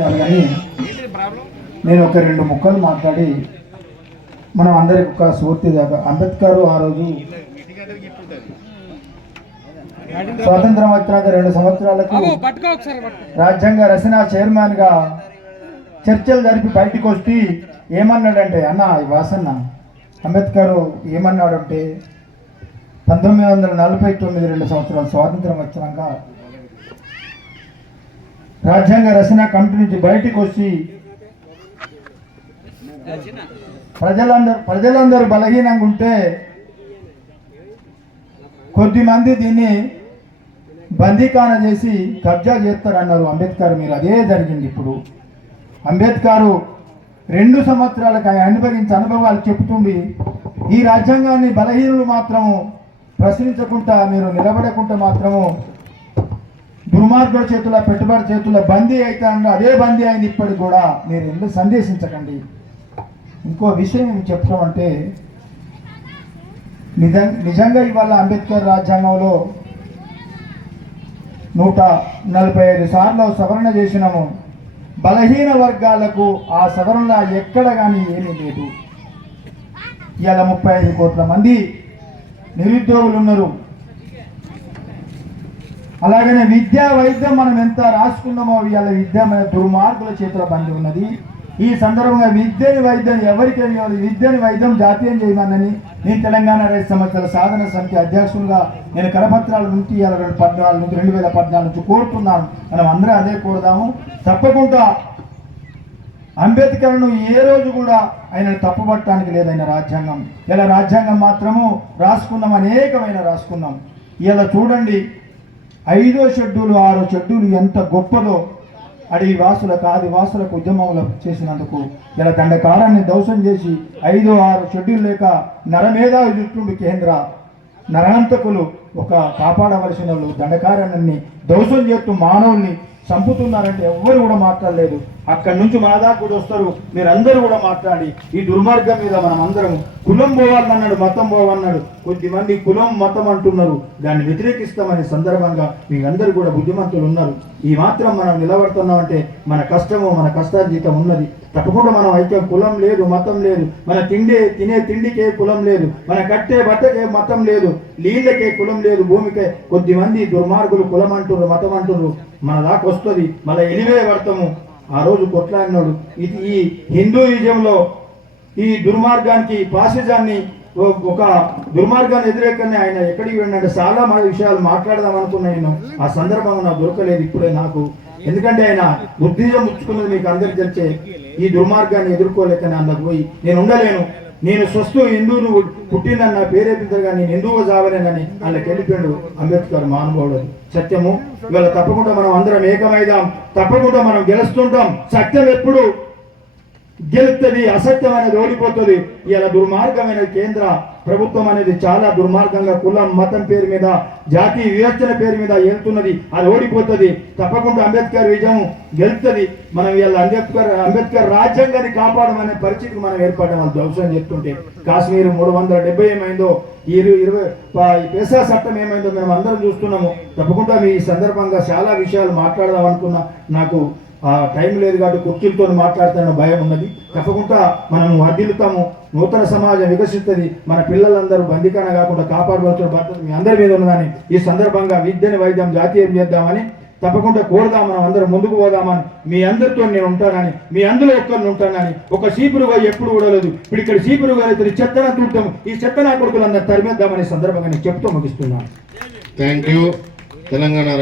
చాలు కానీ నేను ఒక రెండు ముక్కలు మాట్లాడి మనం అందరికి ఒక స్ఫూర్తి దాకా. అంబేద్కర్ ఆ రోజు స్వాతంత్రం వచ్చినాక రెండు సంవత్సరాలకు రాజ్యాంగ రచన చైర్మన్గా చర్చలు జరిపి బయటికి వస్తే ఏమన్నాడంటే అన్న ఈ వాసన్న అంబేద్కర్ ఏమన్నాడంటే పంతొమ్మిది వందల నలభై తొమ్మిది రెండు సంవత్సరాలు స్వాతంత్రం వచ్చినాక రాజ్యాంగ రచన కమిటీ నుంచి బయటకు వచ్చి ప్రజలందరూ ప్రజలందరూ బలహీనంగా ఉంటే కొద్ది మంది దీన్ని బందీకాన చేసి కబ్జా చేస్తారన్నారు అంబేద్కర్ మీరు అదే జరిగింది ఇప్పుడు. అంబేద్కర్ రెండు సంవత్సరాలకు ఆయన అనుభవించే అనుభవాలు చెబుతుంది ఈ రాజ్యాంగాన్ని బలహీనులు మాత్రము ప్రశ్నించకుండా మీరు నిలబడకుండా మాత్రము దుర్మార్గుల చేతుల పెట్టుబడి చేతుల బందీ అయితే అదే బందీ అయింది ఇప్పటికి కూడా. మీరు ఎందుకు సందేశించకండి? ఇంకో విషయం ఏం చెప్తామంటే నిజం నిజంగా ఇవాళ అంబేద్కర్ రాజ్యాంగంలో నూట నలభై ఐదు సార్లు సవరణ చేసినాము. బలహీన వర్గాలకు ఆ సవరణ ఎక్కడ కానీ ఏమీ లేదు. ఇవాళ ముప్పై ఐదు కోట్ల మంది నిరుద్యోగులు ఉన్నారు. అలాగనే విద్యా వైద్యం మనం ఎంత రాసుకున్నామో ఇవాళ విద్య మన దుర్మార్గుల చేతుల బంది ఉన్నది. ఈ సందర్భంగా విద్యని వైద్యం ఎవరికేమి విద్యని వైద్యం జాతీయం చేయమని నేను తెలంగాణ రైతు సమస్యల సాధన సమితి అధ్యక్షులుగా నేను కరపత్రాల నుంచి ఇరవై రెండు పద్నాలుగు నుంచి రెండు వేల పద్నాలుగు నుంచి కోరుతున్నాను. మనం అందరం అదే కోరుదాము. తప్పకుండా అంబేద్కర్ను ఏ రోజు కూడా ఆయన తప్పుపట్టడానికి లేదైన రాజ్యాంగం. ఇలా రాజ్యాంగం మాత్రము రాసుకున్నాం అనేకమైన రాసుకున్నాం. ఇలా చూడండి ఐదో షెడ్యూలు ఆరో షెడ్యూలు ఎంత గొప్పదో అడవి వాసులకు ఆదివాసులకు ఉద్యమంలో చేసినందుకు ఇలా దండకారాన్ని ధ్వంసం చేసి ఐదో ఆరు షెడ్యూల్ లేక నరమేధా చుట్టుండి కేంద్ర నరహంతకులు ఒక కాపాడవలసిన వాళ్ళు దండకారాన్ని ధ్వంసం చేస్తూ మానవుల్ని చంపుతున్నారంటే ఎవ్వరు కూడా మాట్లాడలేదు. అక్కడి నుంచి మన దాకా కూడా వస్తారు. మీరందరూ కూడా మాట్లాడి ఈ దుర్మార్గం మీద మనం అందరం కులం పోవాలన్నాడు మతం పోవాలన్నాడు. కొద్దిమంది కులం మతం అంటున్నారు. దాన్ని వ్యతిరేకిస్తామనే సందర్భంగా మీరందరూ కూడా బుద్ధిమంతులు ఉన్నారు. ఈ మాత్రం మనం నిలబడుతున్నామంటే మన కష్టము మన కష్టార్జితం ఉన్నది. తప్పకుండా మనం అయితే కులం లేదు మతం లేదు. మన తిండి తినే తిండికే కులం లేదు. మన కట్టే బట్టకే మతం లేదు. నీళ్ళకే కులం లేదు. భూమికే కొద్ది మంది దుర్మార్గులు కులం అంటున్నారు మతం అంటున్నారు. మన దాకా వస్తుంది. మళ్ళీ ఎలివే పడతాము ఆ రోజు కొట్లాడినాడు. ఇది ఈ హిందూయిజంలో ఈ దుర్మార్గానికి ఫాసిజాన్ని ఒక దుర్మార్గాన్ని ఎదురేకనే ఆయన. ఎక్కడికి వెళ్ళినంటే చాలా మన విషయాలు మాట్లాడదాం అనుకున్నా నేను. ఆ సందర్భంగా నాకు దొరకలేదు ఇప్పుడే నాకు. ఎందుకంటే ఆయన బుద్ధిజం ముచ్చుకున్నది మీకు అందరికి తెలిసే. ఈ దుర్మార్గాన్ని ఎదుర్కోలేక అందుకు పోయి నేను ఉండలేను. నేను స్వస్థు హిందువును పుట్టిందని నా పేరేపించారు కానీ నేను హిందువుగా చావలేనని వెళ్ళిపోయాడు అంబేద్కర్ మహానుభావుడు సత్యము ఇవాళ తప్పకుండా మనం అందరం ఏకమైదాం. తప్పకుండా మనం గెలుస్తుంటాం. సత్యం ఎప్పుడు గెలుస్తుంది అసత్యం అనేది ఓడిపోతుంది. ఇలా దుర్మార్గమైన కేంద్ర ప్రభుత్వం అనేది చాలా దుర్మార్గంగా కులం మతం పేరు మీద జాతి వివేచన పేరు మీద వెళ్తున్నది. అది ఓడిపోతుంది. తప్పకుండా అంబేద్కర్ విజయం గెలుస్తుంది. మనం ఇలా అంబేద్కర్ అంబేద్కర్ రాజ్యాంగాన్ని కాపాడమనే పరిస్థితికి మనం ఏర్పడడం వాళ్ళు ధ్వంసం చెప్తుంటే కాశ్మీర్ మూడు వందల డెబ్బై ఏమైందో ఈ ఇరు- ఇరవై పేసా చట్టం ఏమైందో మేము అందరం చూస్తున్నాము. తప్పకుండా మీ ఈ సందర్భంగా చాలా విషయాలు మాట్లాడదాం అనుకున్నా. నాకు టైం లేదు కాబట్టి కుర్చీలతో మాట్లాడుతున్న భయం ఉన్నది. తప్పకుండా మనం వర్ధిల్లుతాము నూతన సమాజం వికసిస్తుంది. మన పిల్లలందరూ బందికాన కాకుండా కాపాడవలసిన బాధ్యత మీ అందరి మీద ఉన్నదని ఈ సందర్భంగా విద్యని వైద్యం జాతీయం చేద్దామని తప్పకుండా కోరుదాం. మనం అందరం ముందుకు పోదామని మీ అందరితో నేను ఉంటానని మీ అందులో ఒక్కరిని ఉంటానని ఒక సీపురుగా ఎప్పుడు కూడలేదు ఇప్పుడు ఇక్కడ సీపురుగా అయితే చెత్తన చూడటం ఈ చెత్తన కొడుకులందరూ తరిమేద్దామనే సందర్భంగా నేను చెప్తూ ముగిస్తున్నాను. Thank you Telangana